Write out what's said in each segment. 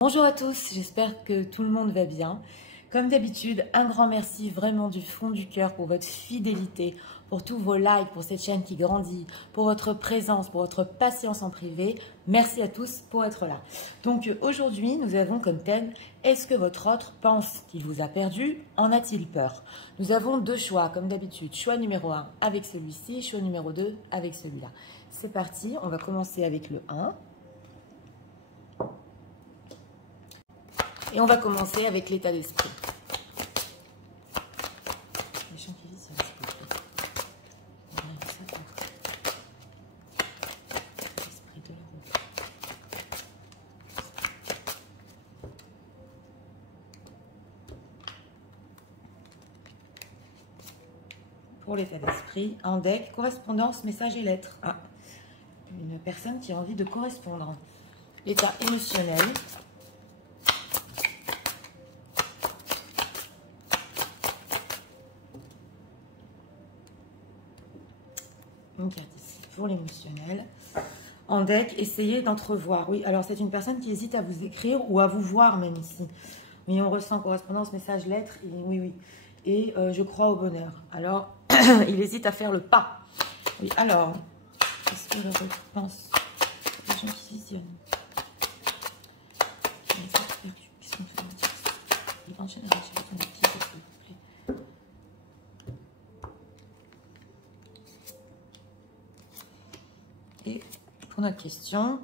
Bonjour à tous, j'espère que tout le monde va bien. Comme d'habitude, un grand merci vraiment du fond du cœur pour votre fidélité, pour tous vos likes, pour cette chaîne qui grandit, pour votre présence, pour votre patience en privé. Merci à tous pour être là. Donc aujourd'hui, nous avons comme thème « Est-ce que votre autre pense qu'il vous a perdu? En a-t-il peur ?» Nous avons deux choix, comme d'habitude. Choix numéro 1 avec celui-ci, choix numéro 2 avec celui-là. C'est parti, on va commencer avec le 1. Et on va commencer avec l'état d'esprit. Pour l'état d'esprit, un deck, correspondance, message et lettres. Ah, une personne qui a envie de correspondre. L'état émotionnel. Une carte ici pour l'émotionnel. En deck, essayez d'entrevoir. Oui, alors c'est une personne qui hésite à vous écrire ou à vous voir même ici. Mais on ressent correspondance, message, lettre. Et oui, oui. Et je crois au bonheur. Alors, il hésite à faire le pas. Oui, alors, qu'est-ce que je pense? Les gens qui visionnent. Qu'est-ce qu'on fait? En général, j'ai besoin de petits s'il vous plaît. Et pour notre question,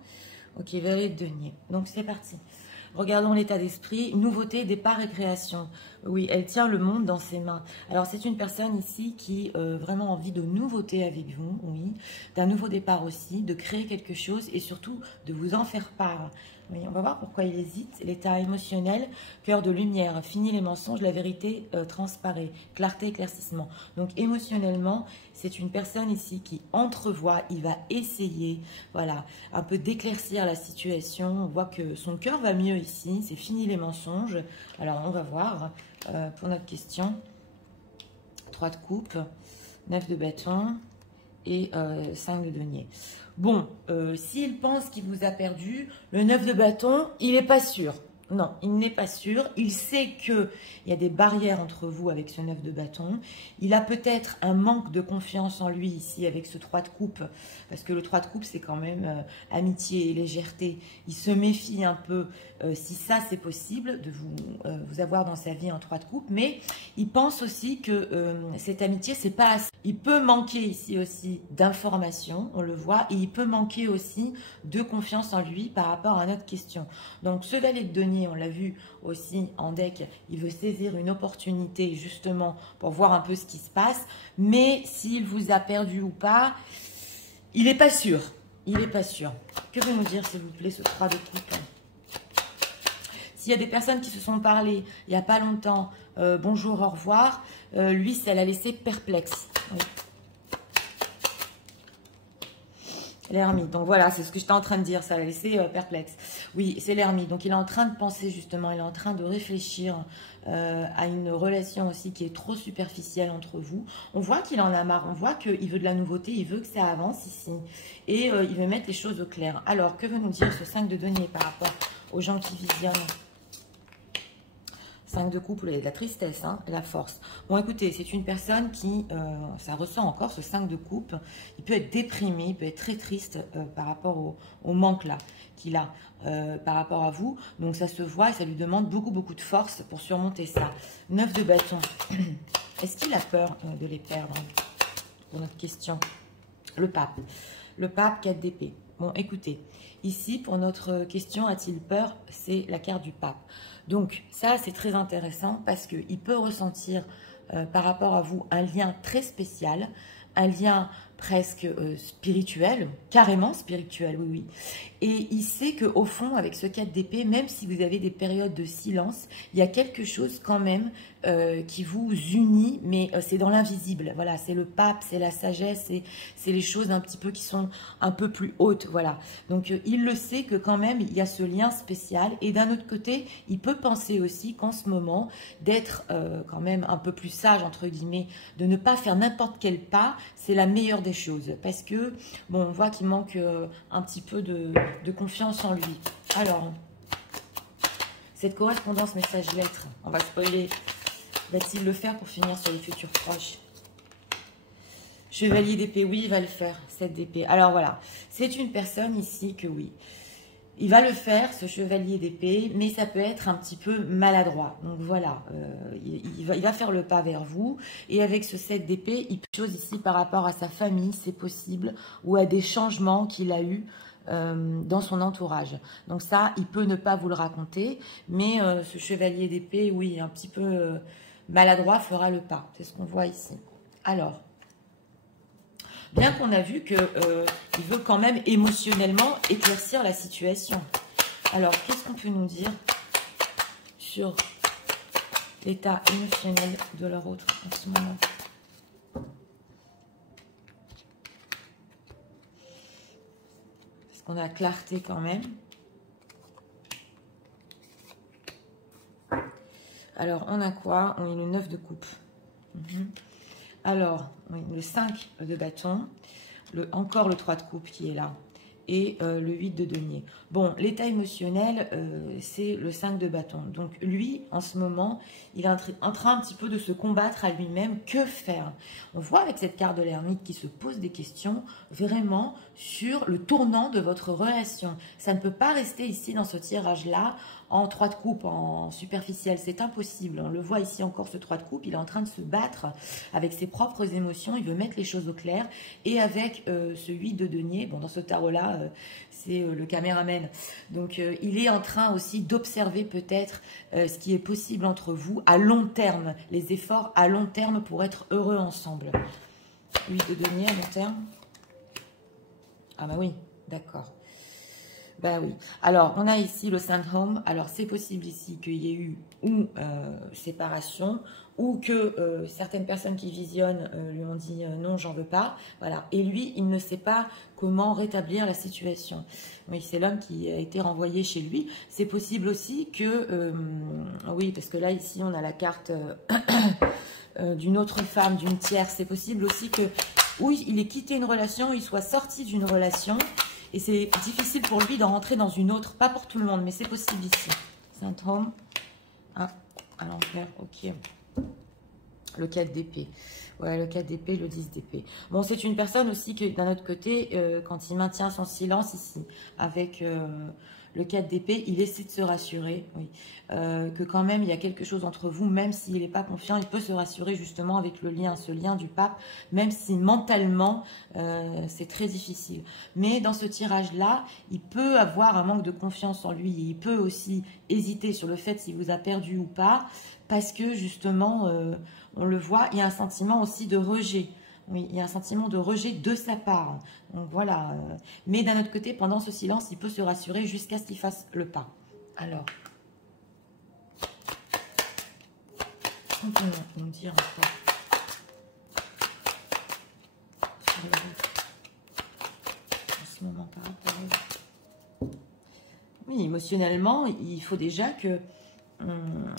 ok, valet de denier. Donc c'est parti. Regardons l'état d'esprit, nouveauté, départ et création. Oui, elle tient le monde dans ses mains. Alors c'est une personne ici qui a vraiment envie de nouveauté avec vous, oui, d'un nouveau départ aussi, de créer quelque chose et surtout de vous en faire part. Oui, on va voir pourquoi il hésite. L'état émotionnel, cœur de lumière, fini les mensonges, la vérité transparaît, clarté, éclaircissement. Donc émotionnellement, c'est une personne ici qui entrevoit, il va essayer, voilà, un peu d'éclaircir la situation. On voit que son cœur va mieux ici, c'est fini les mensonges. Alors on va voir pour notre question. 3 de coupe, 9 de bâton et 5 de denier. Bon, s'il pense qu'il vous a perdu, le 9 de bâton, il n'est pas sûr. Non, il n'est pas sûr. Il sait qu'il y a des barrières entre vous avec ce 9 de bâton. Il a peut-être un manque de confiance en lui ici avec ce 3 de coupe. Parce que le 3 de coupe, c'est quand même amitié et légèreté. Il se méfie un peu si ça, c'est possible de vous avoir dans sa vie en 3 de coupe. Mais il pense aussi que cette amitié, c'est pas assez. Il peut manquer ici aussi d'informations, on le voit. Et il peut manquer aussi de confiance en lui par rapport à notre question. Donc, ce valet de denier, on l'a vu aussi en deck, il veut saisir une opportunité justement pour voir un peu ce qui se passe. Mais s'il vous a perdu ou pas, il n'est pas sûr. Il n'est pas sûr. Que veut nous dire, s'il vous plaît, ce 3 de coupe? S'il y a des personnes qui se sont parlé il n'y a pas longtemps, bonjour, au revoir, lui, ça l'a laissé perplexe. Oui. L'ermite, donc voilà, c'est ce que j'étais en train de dire, ça l'a laissé perplexe. Oui, c'est l'ermite, donc il est en train de penser justement, il est en train de réfléchir à une relation aussi qui est trop superficielle entre vous. On voit qu'il en a marre, on voit qu'il veut de la nouveauté, il veut que ça avance ici. Et il veut mettre les choses au clair. Alors, que veut nous dire ce 5 de denier par rapport aux gens qui visionnent? 5 de coupe, la tristesse, hein, la force. Bon, écoutez, c'est une personne qui, ça ressent encore ce 5 de coupe. Il peut être déprimé, il peut être très triste par rapport au manque là qu'il a par rapport à vous. Donc, ça se voit et ça lui demande beaucoup, beaucoup de force pour surmonter ça. 9 de bâton. Est-ce qu'il a peur de les perdre? Pour notre question. Le pape. Le pape, 4 d'épée. Bon, écoutez, ici, pour notre question, a-t-il peur? C'est la carte du pape. Donc, ça, c'est très intéressant parce qu'il peut ressentir par rapport à vous un lien très spécial, un lien presque spirituel, carrément spirituel, oui, oui. Et il sait qu'au fond, avec ce 4 d'épée, même si vous avez des périodes de silence, il y a quelque chose quand même qui vous unit, mais c'est dans l'invisible. Voilà, c'est le pape, c'est la sagesse, c'est les choses un petit peu qui sont un peu plus hautes. Voilà. Donc, il le sait que quand même, il y a ce lien spécial. Et d'un autre côté, il peut penser aussi qu'en ce moment, d'être quand même un peu plus sage, entre guillemets, de ne pas faire n'importe quel pas, c'est la meilleure des choses. Parce que, bon, on voit qu'il manque un petit peu de confiance en lui. Alors, Cette correspondance message-lettre, on va spoiler. Va-t-il le faire pour finir sur les futurs proches? Chevalier d'épée, oui, il va le faire, 7 d'épée. Alors voilà, c'est une personne ici que oui. Il va le faire, ce chevalier d'épée, mais ça peut être un petit peu maladroit. Donc voilà, il va faire le pas vers vous. Et avec ce 7 d'épée, il peut chose ici par rapport à sa famille, c'est possible, ou à des changements qu'il a eus dans son entourage. Donc ça, il peut ne pas vous le raconter, mais ce chevalier d'épée, oui, un petit peu maladroit, fera le pas. C'est ce qu'on voit ici. Alors... bien qu'on a vu qu'il veut quand même émotionnellement éclaircir la situation. Alors, qu'est-ce qu'on peut nous dire sur l'état émotionnel de leur autre en ce moment? Parce qu'on a clarté quand même. Alors, on a quoi? On a le 9 de coupe. Alors, le 5 de bâton, encore le 3 de coupe qui est là, et le 8 de denier. Bon, l'état émotionnel, c'est le 5 de bâton. Donc, lui, en ce moment, il est en train un petit peu de se combattre à lui-même. Que faire? On voit avec cette carte de l'ermite qui se pose des questions vraiment sur le tournant de votre relation. Ça ne peut pas rester ici dans ce tirage-là en 3 de coupe, en superficiel. C'est impossible. On le voit ici encore, ce 3 de coupe. Il est en train de se battre avec ses propres émotions. Il veut mettre les choses au clair. Et avec ce 8 de denier, bon, dans ce tarot-là, c'est le caméraman. Donc, il est en train aussi d'observer peut-être ce qui est possible entre vous à long terme. Les efforts à long terme pour être heureux ensemble. 8 de denier à long terme. Ah bah oui, d'accord. Ben oui. Alors, on a ici le Saint Home. Alors, c'est possible ici qu'il y ait eu ou séparation, ou que certaines personnes qui visionnent lui ont dit non, j'en veux pas. Voilà. Et lui, il ne sait pas comment rétablir la situation. Oui, c'est l'homme qui a été renvoyé chez lui. C'est possible aussi que... oui, parce que là, ici, on a la carte d'une autre femme, d'une tierce. C'est possible aussi que... oui, il ait quitté une relation, il soit sorti d'une relation... et c'est difficile pour lui d'en rentrer dans une autre. Pas pour tout le monde, mais c'est possible ici. Saint Home. Ah, à l'envers, ok. Le 4 d'épée. Ouais, le 4 d'épée, le 10 d'épée. Bon, c'est une personne aussi que, d'un autre côté, quand il maintient son silence ici, avec le 4 d'épée, il essaie de se rassurer, oui. Que quand même, il y a quelque chose entre vous, même s'il n'est pas confiant, il peut se rassurer justement avec le lien, ce lien du pape, même si mentalement, c'est très difficile. Mais dans ce tirage-là, il peut avoir un manque de confiance en lui. Il peut aussi hésiter sur le fait s'il vous a perdu ou pas, parce que justement, on le voit, il y a un sentiment aussi de rejet. Oui, il y a un sentiment de rejet de sa part. Donc voilà. Mais d'un autre côté, pendant ce silence, il peut se rassurer jusqu'à ce qu'il fasse le pas. Alors, on peut nous dire encore sur la route en ce moment par rapport à eux. Oui, émotionnellement, il faut déjà que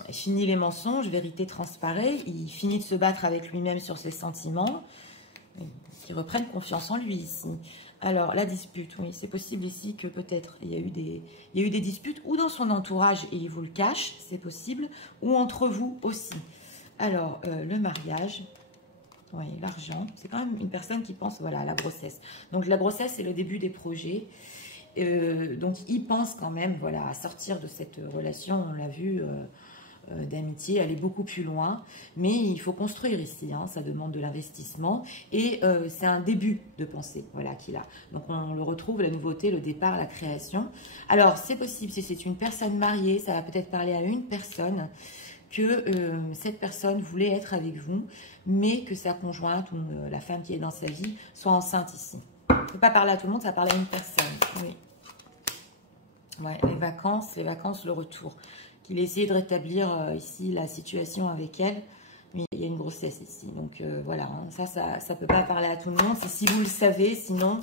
finit les mensonges, vérité transparaît, il finit de se battre avec lui-même sur ses sentiments, qu'il reprenne confiance en lui ici. Alors, la dispute, oui, c'est possible ici que peut-être il y a eu des disputes, ou dans son entourage et il vous le cache, c'est possible, ou entre vous aussi. Alors, le mariage, oui, l'argent, c'est quand même une personne qui pense, voilà, à la grossesse. Donc, la grossesse, c'est le début des projets. Donc, il pense quand même, voilà, à sortir de cette relation, on l'a vu, d'amitié, aller beaucoup plus loin. Mais il faut construire ici, hein, ça demande de l'investissement. Et c'est un début de pensée, voilà, qu'il a. Donc, on le retrouve, la nouveauté, le départ, la création. Alors, c'est possible, si c'est une personne mariée, ça va peut-être parler à une personne, que cette personne voulait être avec vous, mais que sa conjointe ou la femme qui est dans sa vie soit enceinte ici. Ça ne peut pas parler à tout le monde, ça parle à une personne. Oui. Ouais, les vacances, le retour. Qu'il ait essayé de rétablir ici la situation avec elle. Mais il y a une grossesse ici. Donc voilà, hein, ça ne peut pas parler à tout le monde. C'est si vous le savez, sinon,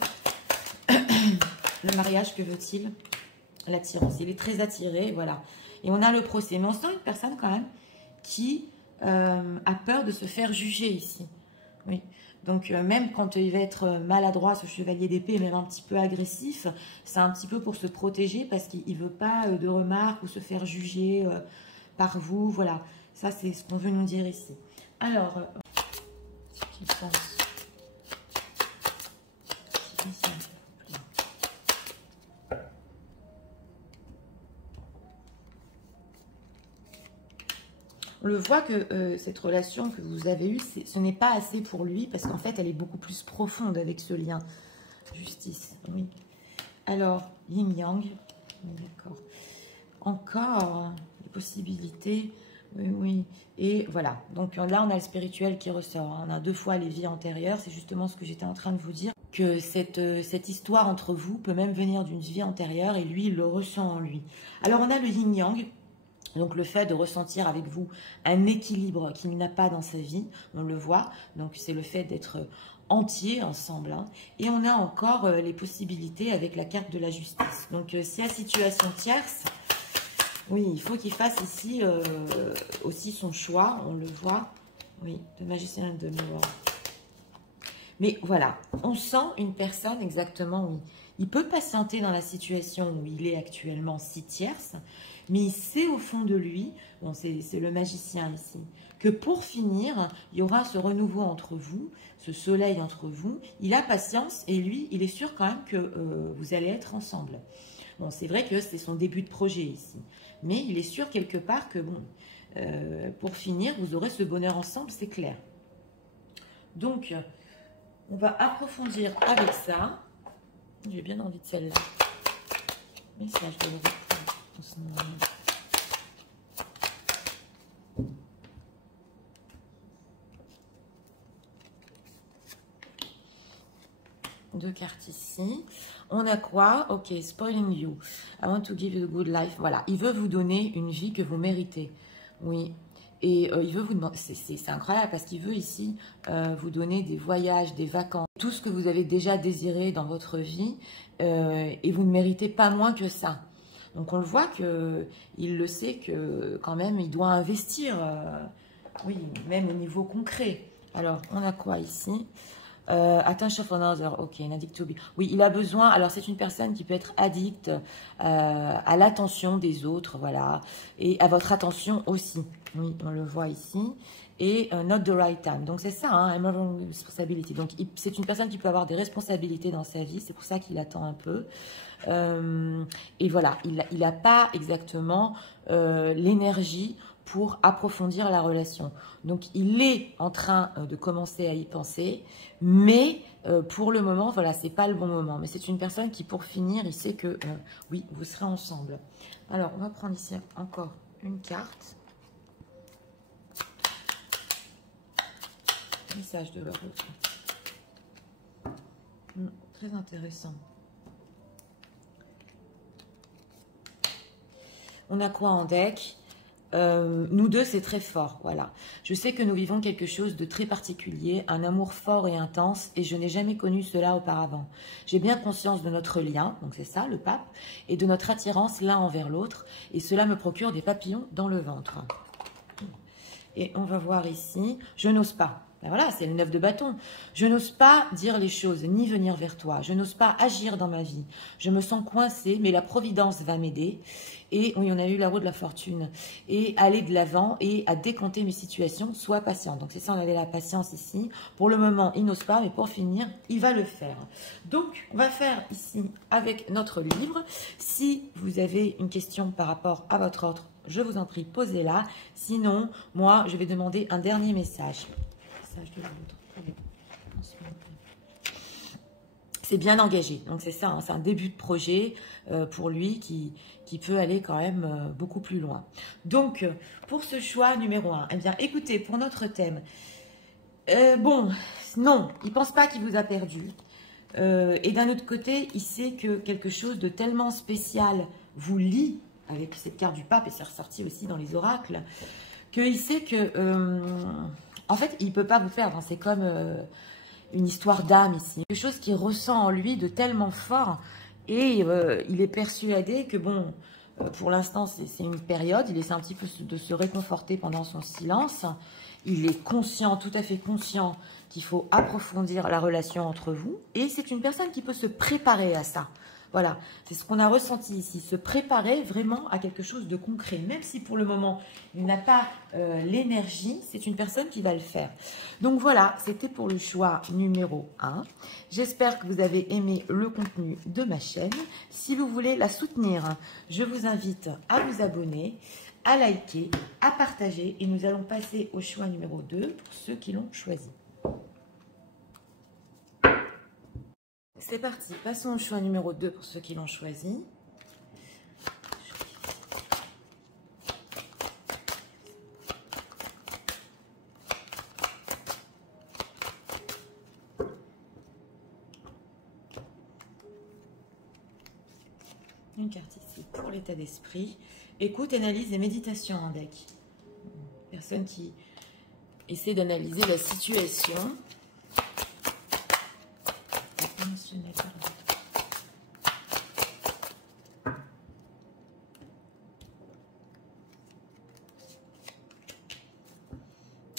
le mariage, que veut-il? L'attirance. Il est très attiré, voilà. Et on a le procès. Mais on sent une personne quand même qui a peur de se faire juger ici. Oui. Donc même quand il va être maladroit, ce chevalier d'épée, même un petit peu agressif, c'est un petit peu pour se protéger parce qu'il ne veut pas de remarques ou se faire juger par vous. Voilà, ça c'est ce qu'on veut nous dire ici. Alors, ce qu'il pense. On le voit que cette relation que vous avez eue, ce n'est pas assez pour lui parce qu'en fait, elle est beaucoup plus profonde avec ce lien. Justice, oui. Alors, yin-yang, d'accord. Encore des possibilités, oui, oui. Et voilà, donc là, on a le spirituel qui ressort. On a 2 fois les vies antérieures, c'est justement ce que j'étais en train de vous dire. Que cette histoire entre vous peut même venir d'une vie antérieure et lui, il le ressent en lui. Alors, on a le yin-yang. Donc le fait de ressentir avec vous un équilibre qu'il n'a pas dans sa vie, on le voit. Donc c'est le fait d'être entier ensemble. Hein. Et on a encore les possibilités avec la carte de la justice. Donc si la situation tierce, oui, il faut qu'il fasse ici aussi son choix. On le voit. Oui, de magicien de miroir. Mais voilà, on sent une personne exactement, oui. Il peut patienter dans la situation où il est actuellement si tierce, mais il sait au fond de lui, bon, c'est le magicien ici, que pour finir, il y aura ce renouveau entre vous, ce soleil entre vous. Il a patience et lui, il est sûr quand même que vous allez être ensemble. Bon, c'est vrai que c'est son début de projet ici, mais il est sûr quelque part que, bon, pour finir, vous aurez ce bonheur ensemble, c'est clair. Donc, on va approfondir avec ça. J'ai bien envie de celle-là. Message de l'autre. Deux cartes ici. On a quoi? Ok, spoiling you. I want to give you a good life. Voilà, il veut vous donner une vie que vous méritez. Oui. Et il veut vous demander, c'est incroyable parce qu'il veut ici vous donner des voyages, des vacances, tout ce que vous avez déjà désiré dans votre vie et vous ne méritez pas moins que ça. Donc on le voit qu'il le sait que quand même il doit investir, oui, même au niveau concret. Alors on a quoi ici? Attention for another, ok, an addict to be. Oui, il a besoin, alors c'est une personne qui peut être addict à l'attention des autres, voilà, et à votre attention aussi. Oui, on le voit ici. Et not the right time. Donc c'est ça, hein, responsibility. Donc c'est une personne qui peut avoir des responsabilités dans sa vie, c'est pour ça qu'il attend un peu. Et voilà, il n'a pas exactement l'énergie pour approfondir la relation. Donc, il est en train de commencer à y penser, mais pour le moment, voilà, c'est pas le bon moment. Mais c'est une personne qui, pour finir, il sait que, oui, vous serez ensemble. Alors, on va prendre ici encore une carte. Message de l'autre. Très intéressant. On a quoi en deck? Nous deux, c'est très fort, voilà. Je sais que nous vivons quelque chose de très particulier, un amour fort et intense, et je n'ai jamais connu cela auparavant. J'ai bien conscience de notre lien, donc c'est ça, le pape, et de notre attirance l'un envers l'autre, et cela me procure des papillons dans le ventre. Et on va voir ici, je n'ose pas. Ben voilà, c'est le 9 de bâton. Je n'ose pas dire les choses, ni venir vers toi. Je n'ose pas agir dans ma vie. Je me sens coincée, mais la providence va m'aider. Et oui, on a eu la roue de la fortune. Et aller de l'avant et à décompter mes situations, sois patient. Donc c'est ça, on avait la patience ici. Pour le moment, il n'ose pas, mais pour finir, il va le faire. Donc, on va faire ici avec notre livre. Si vous avez une question par rapport à votre ordre, je vous en prie, posez-la. Sinon, moi, je vais demander un dernier message. C'est bien engagé, donc c'est ça, hein, c'est un début de projet pour lui qui peut aller quand même beaucoup plus loin. Donc, pour ce choix numéro 1, eh bien, écoutez, pour notre thème, bon, non, il ne pense pas qu'il vous a perdu. Et d'un autre côté, il sait que quelque chose de tellement spécial vous lie avec cette carte du pape, et c'est ressorti aussi dans les oracles, qu'il sait que... en fait, il ne peut pas vous perdre. C'est comme une histoire d'âme ici. Quelque chose qu'il ressent en lui de tellement fort. Et il est persuadé que, bon, pour l'instant, c'est une période. Il essaie un petit peu de se réconforter pendant son silence. il est conscient, tout à fait conscient qu'il faut approfondir la relation entre vous. Et c'est une personne qui peut se préparer à ça. Voilà, c'est ce qu'on a ressenti ici, se préparer vraiment à quelque chose de concret. Même si pour le moment, il n'a pas l'énergie, c'est une personne qui va le faire. Donc voilà, c'était pour le choix numéro 1. J'espère que vous avez aimé le contenu de ma chaîne. Si vous voulez la soutenir, je vous invite à vous abonner, à liker, à partager. Et nous allons passer au choix numéro 2 pour ceux qui l'ont choisi. C'est parti, passons au choix numéro 2 pour ceux qui l'ont choisi. Une carte ici pour l'état d'esprit. Écoute, analyse et méditation en deck. Personne qui essaie d'analyser la situation.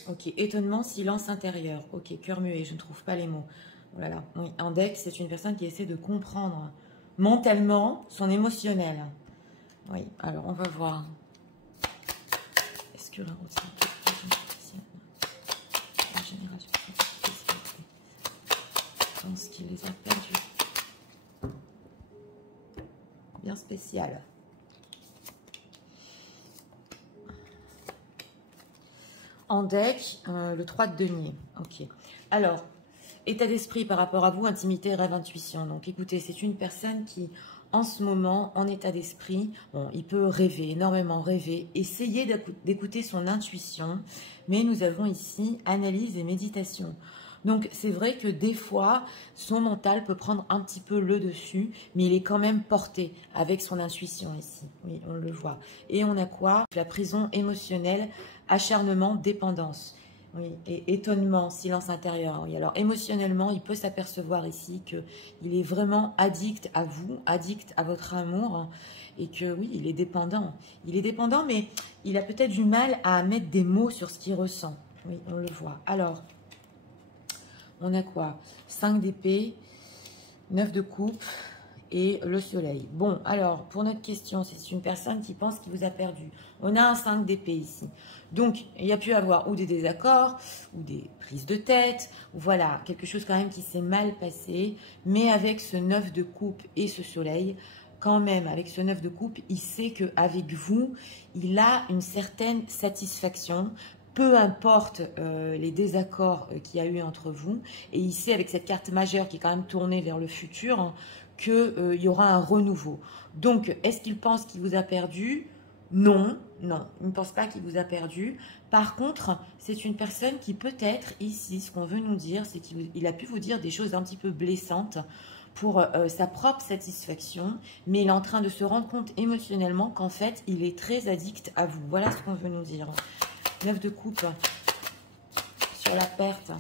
Ok, étonnement, silence intérieur. Ok, cœur muet, je ne trouve pas les mots. Oh là là, oui, un deck, c'est une personne qui essaie de comprendre mentalement son émotionnel. Oui, alors on va voir. Est-ce que la génération je pense qu'il les a perdus. Bien spécial. En deck, le 3 de denier. Ok. Alors, état d'esprit par rapport à vous, intimité, rêve, intuition. Donc, écoutez, c'est une personne qui, en ce moment, en état d'esprit, bon, il peut rêver, énormément rêver, essayer d'écouter son intuition. Mais nous avons ici analyse et méditation. Donc, c'est vrai que des fois, son mental peut prendre un petit peu le dessus, mais il est quand même porté avec son intuition ici. Oui, on le voit. Et on a quoi? La prison émotionnelle, acharnement, dépendance. Oui, et étonnement, silence intérieur. Oui, alors émotionnellement, il peut s'apercevoir ici qu'il est vraiment addict à vous, addict à votre amour, et que oui, il est dépendant. Il est dépendant, mais il a peut-être du mal à mettre des mots sur ce qu'il ressent. Oui, on le voit. Alors, on a quoi? 5 d'épée, 9 de coupe et le soleil. Bon, alors, pour notre question, c'est une personne qui pense qu'il vous a perdu. On a un 5 d'épée ici. Donc, il y a pu avoir ou des désaccords, ou des prises de tête, ou voilà, quelque chose quand même qui s'est mal passé. Mais avec ce 9 de coupe et ce soleil, quand même, avec ce 9 de coupe, il sait qu'avec vous, il a une certaine satisfaction. Peu importe les désaccords qu'il y a eu entre vous. Et ici, avec cette carte majeure qui est quand même tournée vers le futur, hein, qu'il y aura un renouveau. Donc, est-ce qu'il pense qu'il vous a perdu? Non, non, il ne pense pas qu'il vous a perdu. Par contre, c'est une personne qui peut-être, ici, ce qu'on veut nous dire, c'est qu'il a pu vous dire des choses un petit peu blessantes pour sa propre satisfaction, mais il est en train de se rendre compte émotionnellement qu'en fait, il est très addict à vous. Voilà ce qu'on veut nous dire. 9 de coupe sur la perte.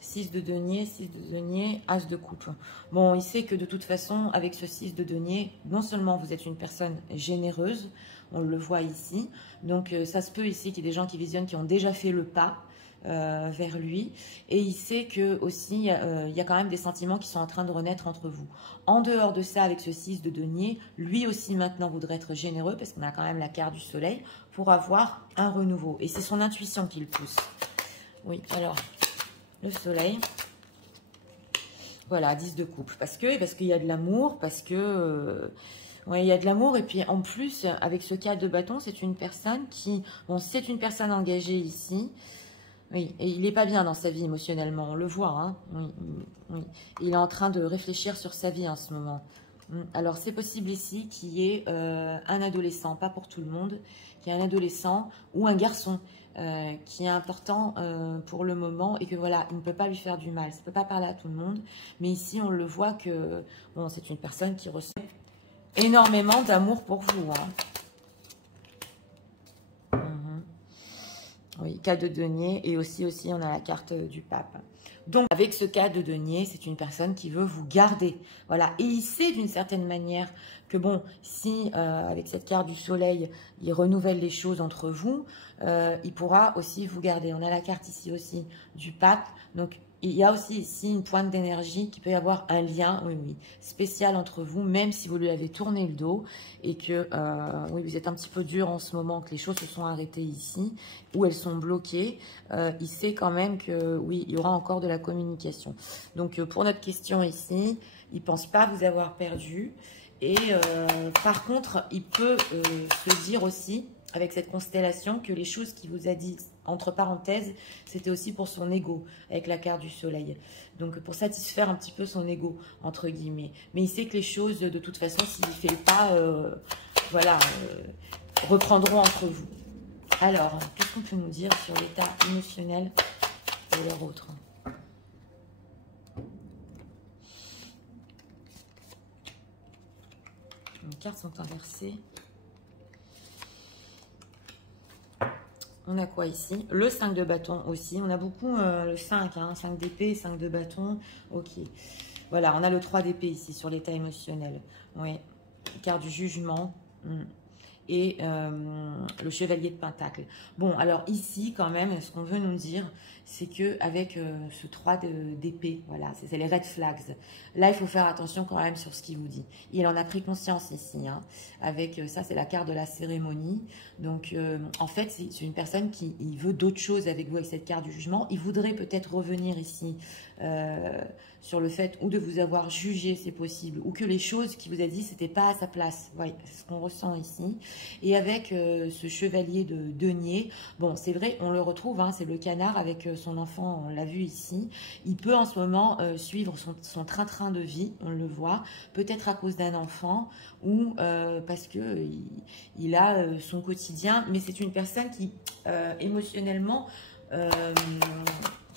6 de denier, as de coupe. Bon, il sait que de toute façon, avec ce 6 de denier, non seulement vous êtes une personne généreuse, on le voit ici, donc ça se peut ici qu'il y ait des gens qui visionnent, qui ont déjà fait le pas vers lui, et il sait que aussi il y a quand même des sentiments qui sont en train de renaître entre vous. En dehors de ça, avec ce 6 de denier, lui aussi maintenant voudrait être généreux, parce qu'on a quand même la carte du soleil, pour avoir un renouveau, et c'est son intuition qui le pousse. Oui, alors, le soleil, voilà, 10 de coupe, parce qu'il y a de l'amour, parce que... ouais, il y a de l'amour, et puis en plus, avec ce 4 de bâton, c'est une personne qui... Bon, c'est une personne engagée ici. Oui, et il n'est pas bien dans sa vie émotionnellement, on le voit. Hein, oui, oui. Il est en train de réfléchir sur sa vie en ce moment. Alors, c'est possible ici qu'il y ait un adolescent, pas pour tout le monde, qu'il y ait un adolescent ou un garçon qui est important pour le moment et que voilà, il ne peut pas lui faire du mal. Ça ne peut pas parler à tout le monde, mais ici, on le voit que bon, c'est une personne qui ressent énormément d'amour pour vous. Hein. Oui, 4 de denier et aussi on a la carte du pape. Donc, avec ce cas de denier, c'est une personne qui veut vous garder. Voilà. Et il sait d'une certaine manière que, bon, si avec cette carte du soleil, il renouvelle les choses entre vous, il pourra aussi vous garder. On a la carte ici aussi du pape. Donc, il y a aussi ici une pointe d'énergie qui peut y avoir un lien, oui, oui, spécial entre vous, même si vous lui avez tourné le dos et que, oui, vous êtes un petit peu dur en ce moment, que les choses se sont arrêtées ici, ou elles sont bloquées. Il sait quand même que, oui, il y aura encore de la communication. Donc, pour notre question ici, il ne pense pas vous avoir perdu. Et par contre, il peut se dire aussi, avec cette constellation, que les choses qu'il vous a dit, entre parenthèses, c'était aussi pour son ego, avec la carte du soleil. Donc, pour satisfaire un petit peu son ego, entre guillemets. Mais il sait que les choses, de toute façon, s'il ne fait pas, voilà, reprendront entre vous. Alors, qu'est-ce qu'on peut nous dire sur l'état émotionnel de leur autre ? Les cartes sont inversées. On a quoi ici? Le 5 de bâton aussi. On a beaucoup le 5, hein, 5 d'épée, 5 de bâton. Ok. Voilà, on a le 3 d'épée ici sur l'état émotionnel. Oui. Carte du jugement. Et le chevalier de pentacle. Bon, alors ici, quand même, ce qu'on veut nous dire, c'est que avec ce 3 d'épée, voilà, c'est les red flags. Là, il faut faire attention quand même sur ce qu'il vous dit. Il en a pris conscience ici. Hein, avec ça, c'est la carte de la cérémonie. Donc, en fait, c'est une personne qui veut d'autres choses avec vous, avec cette carte du jugement. Il voudrait peut-être revenir ici sur le fait ou de vous avoir jugé, c'est possible, ou que les choses qu'il vous a dit, c'était pas à sa place. Ouais, c'est ce qu'on ressent ici. Et avec ce chevalier de denier, bon, c'est vrai, on le retrouve, hein, c'est le canard avec son enfant, on l'a vu ici. Il peut en ce moment suivre son train-train de vie, on le voit, peut-être à cause d'un enfant ou parce que il a son quotidien, mais c'est une personne qui, émotionnellement,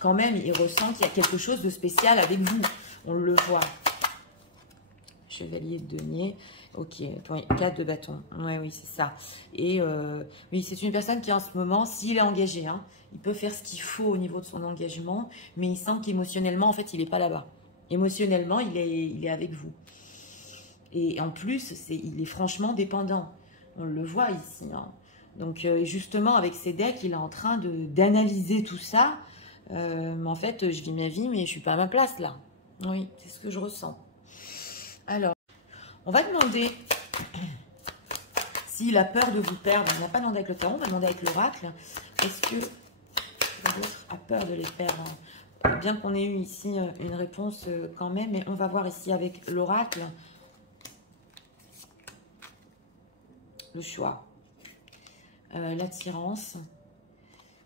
quand même, il ressent qu'il y a quelque chose de spécial avec vous. On le voit. Chevalier de denier. Ok, 4 de bâton. Ouais, oui, c'est ça. Et oui, c'est une personne qui, en ce moment, s'il est engagé, hein, il peut faire ce qu'il faut au niveau de son engagement, mais il sent qu'émotionnellement, en fait, il n'est pas là-bas. Émotionnellement, il est avec vous. Et en plus, il est franchement dépendant. On le voit ici. Hein. Donc, justement, avec ses decks, il est en train d'analyser tout ça. En fait, je vis ma vie, mais je ne suis pas à ma place, là. Oui, c'est ce que je ressens. Alors, on va demander s'il a peur de vous perdre. On n'a pas demandé avec le tarot, on va demander avec l'oracle. Est-ce que l'autre a peur de les perdre? Bien qu'on ait eu ici une réponse quand même, mais on va voir ici avec l'oracle. Le choix, l'attirance,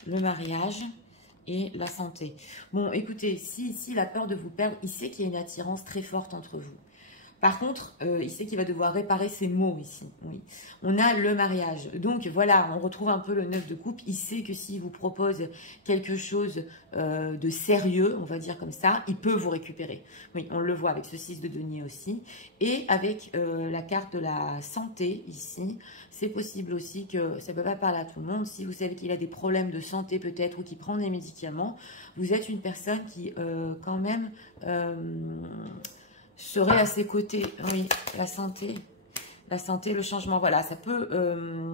le mariage et la santé. Bon, écoutez, s'il a peur de vous perdre, il sait qu'il y a une attirance très forte entre vous. Par contre, il sait qu'il va devoir réparer ses mots ici. Oui. On a le mariage. Donc voilà, on retrouve un peu le 9 de coupe. Il sait que s'il vous propose quelque chose de sérieux, on va dire comme ça, il peut vous récupérer. Oui, on le voit avec ce 6 de denier aussi. Et avec la carte de la santé ici, c'est possible aussi que, ça ne peut pas parler à tout le monde, si vous savez qu'il a des problèmes de santé peut-être ou qu'il prend des médicaments, vous êtes une personne qui quand même... serait à ses côtés. Oui, la santé, le changement. Voilà, ça peut,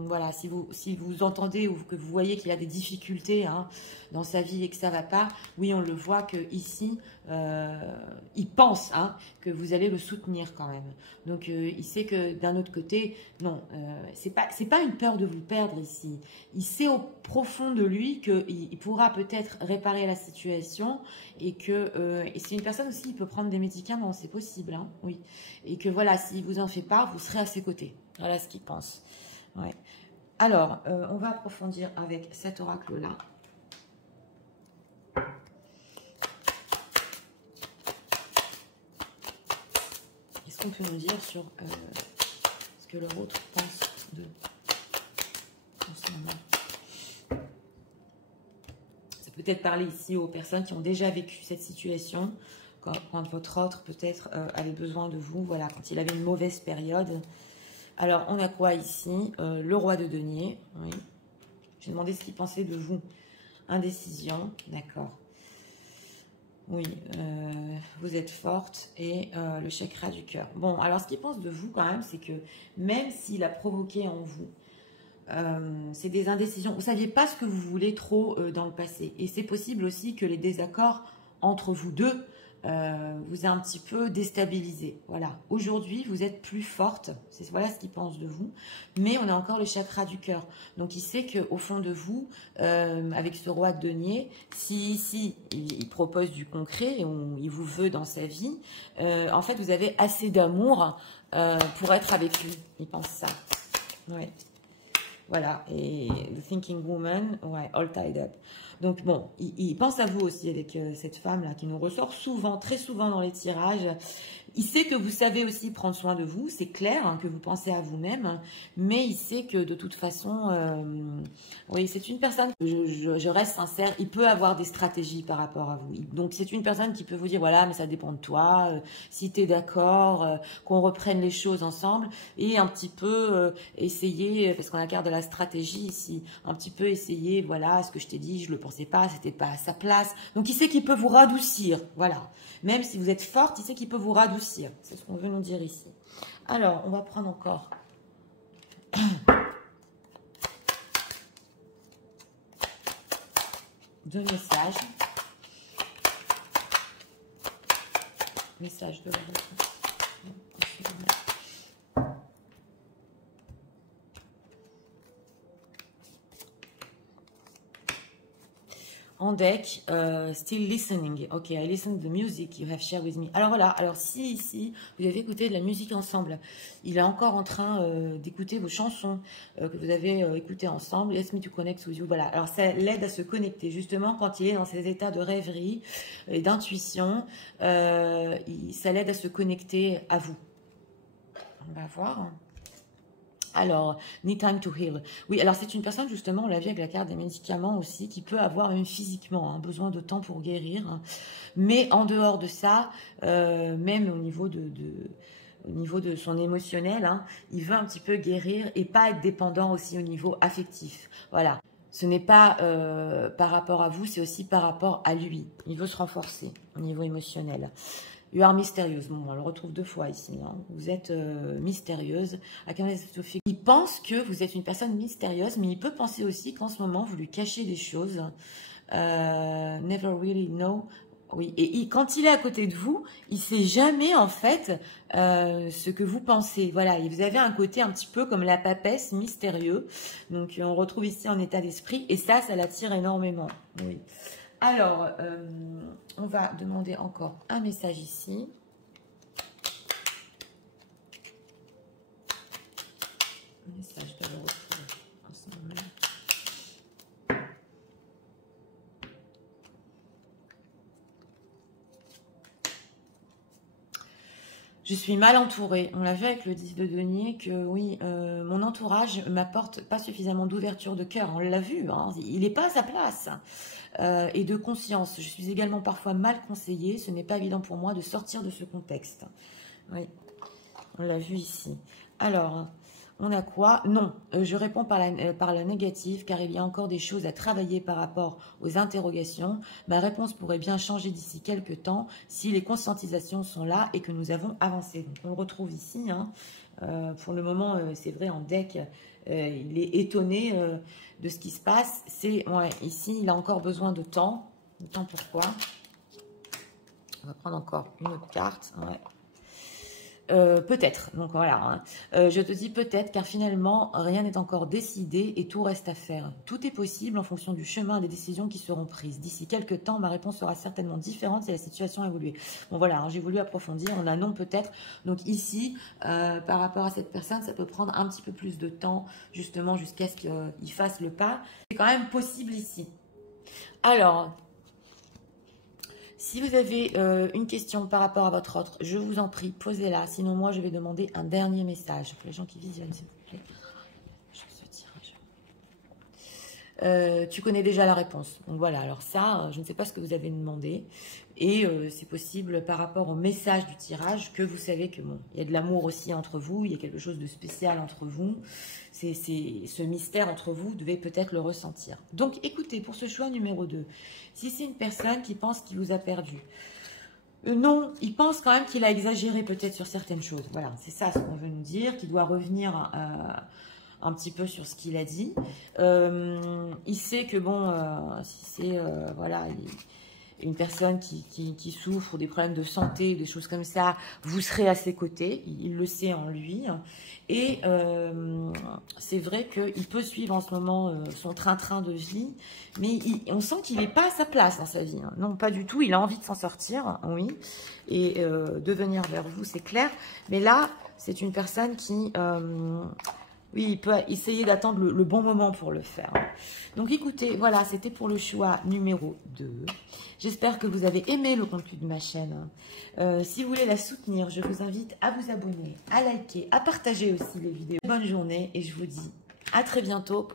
voilà, si vous entendez ou que vous voyez qu'il y a des difficultés hein, dans sa vie et que ça va pas, oui, on le voit que ici, il pense hein, que vous allez le soutenir quand même. Donc, il sait que d'un autre côté, non, c'est pas une peur de vous perdre ici. Il sait au profond de lui qu'il pourra peut-être réparer la situation et que et c'est une personne aussi, il peut prendre des médicaments, c'est possible, hein, oui. Et que voilà, s'il vous en fait part, vous serez à ses côtés. Voilà ce qu'il pense. Ouais. Alors, on va approfondir avec cet oracle-là. Qu'est-ce qu'on peut nous dire sur ce que leur autre pense de en ce moment? Ça peut être parler ici aux personnes qui ont déjà vécu cette situation, quand votre autre peut-être avait besoin de vous, voilà, quand il avait une mauvaise période. Alors, on a quoi ici? Le roi de denier, oui. J'ai demandé ce qu'il pensait de vous. Indécision, d'accord. Oui, vous êtes forte et le chakra du cœur. Bon, alors ce qu'il pense de vous quand même, c'est que même s'il a provoqué en vous, c'est des indécisions. Vous ne saviez pas ce que vous voulez trop dans le passé. Et c'est possible aussi que les désaccords entre vous deux vous aient un petit peu déstabilisé. Voilà. Aujourd'hui, vous êtes plus forte. Voilà ce qu'il pense de vous. Mais on a encore le chakra du cœur. Donc, il sait qu'au fond de vous, avec ce roi de denier, si ici, il propose du concret, il vous veut dans sa vie, en fait, vous avez assez d'amour pour être avec lui. Il pense ça. Ouais. Voilà, et The Thinking Woman, ouais, All Tied Up. Donc bon, il pense à vous aussi avec cette femme-là qui nous ressort souvent, très souvent dans les tirages. Il sait que vous savez aussi prendre soin de vous, c'est clair, hein, que vous pensez à vous-même, hein, mais il sait que de toute façon, oui, c'est une personne, je reste sincère, il peut avoir des stratégies par rapport à vous. Donc c'est une personne qui peut vous dire, voilà, mais ça dépend de toi, si tu es d'accord, qu'on reprenne les choses ensemble, et un petit peu essayer, parce qu'on a la carte de la stratégie ici, un petit peu essayer, voilà, ce que je t'ai dit, je le pensais pas, c'était pas à sa place. Donc il sait qu'il peut vous radoucir, voilà. Même si vous êtes forte, il sait qu'il peut vous radoucir. C'est ce qu'on veut nous dire ici. Alors, on va prendre encore deux messages. Message de la réponse. En deck, still listening. Ok, I listen to the music you have shared with me. Alors voilà, alors si ici, vous avez écouté de la musique ensemble, il est encore en train d'écouter vos chansons que vous avez écoutées ensemble. Let me to connect with you. Voilà, alors ça l'aide à se connecter. Justement, quand il est dans ces états de rêverie et d'intuition, ça l'aide à se connecter à vous. On va voir. Alors, need time to heal. Oui, alors c'est une personne, justement, on l'a vu avec la carte des médicaments aussi, qui peut avoir même physiquement besoin de temps pour guérir. Hein. Mais en dehors de ça, même au niveau de son émotionnel, hein, il veut un petit peu guérir et pas être dépendant aussi au niveau affectif. Voilà. Ce n'est pas par rapport à vous, c'est aussi par rapport à lui. Il veut se renforcer au niveau émotionnel. You are mystérieuse. Bon, on le retrouve deux fois ici. Hein. Vous êtes mystérieuse. Il pense que vous êtes une personne mystérieuse, mais il peut penser aussi qu'en ce moment, vous lui cachez des choses. Never really know. Oui, et quand il est à côté de vous, il ne sait jamais en fait ce que vous pensez. Voilà, et vous avez un côté un petit peu comme la papesse, mystérieux. Donc, on retrouve ici en état d'esprit, et ça l'attire énormément. Oui. Alors, on va demander encore un message ici. Un message de le retrouver en ce moment. Je suis mal entourée. On l'a vu avec le 10 de denier que oui, mon entourage m'apporte pas suffisamment d'ouverture de cœur. On l'a vu, hein, il n'est pas à sa place. Et de conscience. Je suis également parfois mal conseillée. Ce n'est pas évident pour moi de sortir de ce contexte. Oui, on l'a vu ici. Alors, on a quoi? Non, je réponds par la négative car il y a encore des choses à travailler par rapport aux interrogations. Ma réponse pourrait bien changer d'ici quelques temps si les conscientisations sont là et que nous avons avancé. Donc, on le retrouve ici. Hein. Pour le moment, c'est vrai, en deck, il est étonné de ce qui se passe. Ouais, ici, il a encore besoin de temps. De temps pourquoi? On va prendre encore une autre carte. Ouais. Peut-être, donc voilà, hein. Je te dis peut-être car finalement rien n'est encore décidé et tout reste à faire. Tout est possible en fonction du chemin et des décisions qui seront prises. D'ici quelques temps, ma réponse sera certainement différente si la situation a évolué. Bon voilà, hein, j'ai voulu approfondir, on a non peut-être. Donc ici, par rapport à cette personne, ça peut prendre un petit peu plus de temps justement jusqu'à ce qu'il fasse le pas. C'est quand même possible ici. Alors... Si vous avez une question par rapport à votre autre, je vous en prie, posez-la. Sinon, moi, je vais demander un dernier message pour les gens qui visionnent, s'il vous plaît. Je ce tirage. tu connais déjà la réponse. Donc voilà, alors ça, je ne sais pas ce que vous avez demandé. Et c'est possible par rapport au message du tirage que vous savez que bon, il y a de l'amour aussi entre vous, il y a quelque chose de spécial entre vous. C'est ce mystère entre vous, vous devez peut-être le ressentir. Donc écoutez, pour ce choix numéro 2, si c'est une personne qui pense qu'il vous a perdu, non, il pense quand même qu'il a exagéré peut-être sur certaines choses. Voilà, c'est ça ce qu'on veut nous dire, qu'il doit revenir un petit peu sur ce qu'il a dit. Il sait que bon, si c'est voilà, une personne qui souffre des problèmes de santé, des choses comme ça, vous serez à ses côtés, il le sait en lui. Et c'est vrai qu'il peut suivre en ce moment son train-train de vie, mais on sent qu'il n'est pas à sa place dans sa vie. Hein. Non, pas du tout, il a envie de s'en sortir, oui, et de venir vers vous, c'est clair. Mais là, c'est une personne qui... oui, il peut essayer d'attendre le bon moment pour le faire. Donc écoutez, voilà, c'était pour le choix numéro 2. J'espère que vous avez aimé le contenu de ma chaîne. Si vous voulez la soutenir, je vous invite à vous abonner, à liker, à partager aussi les vidéos. Bonne journée et je vous dis à très bientôt pour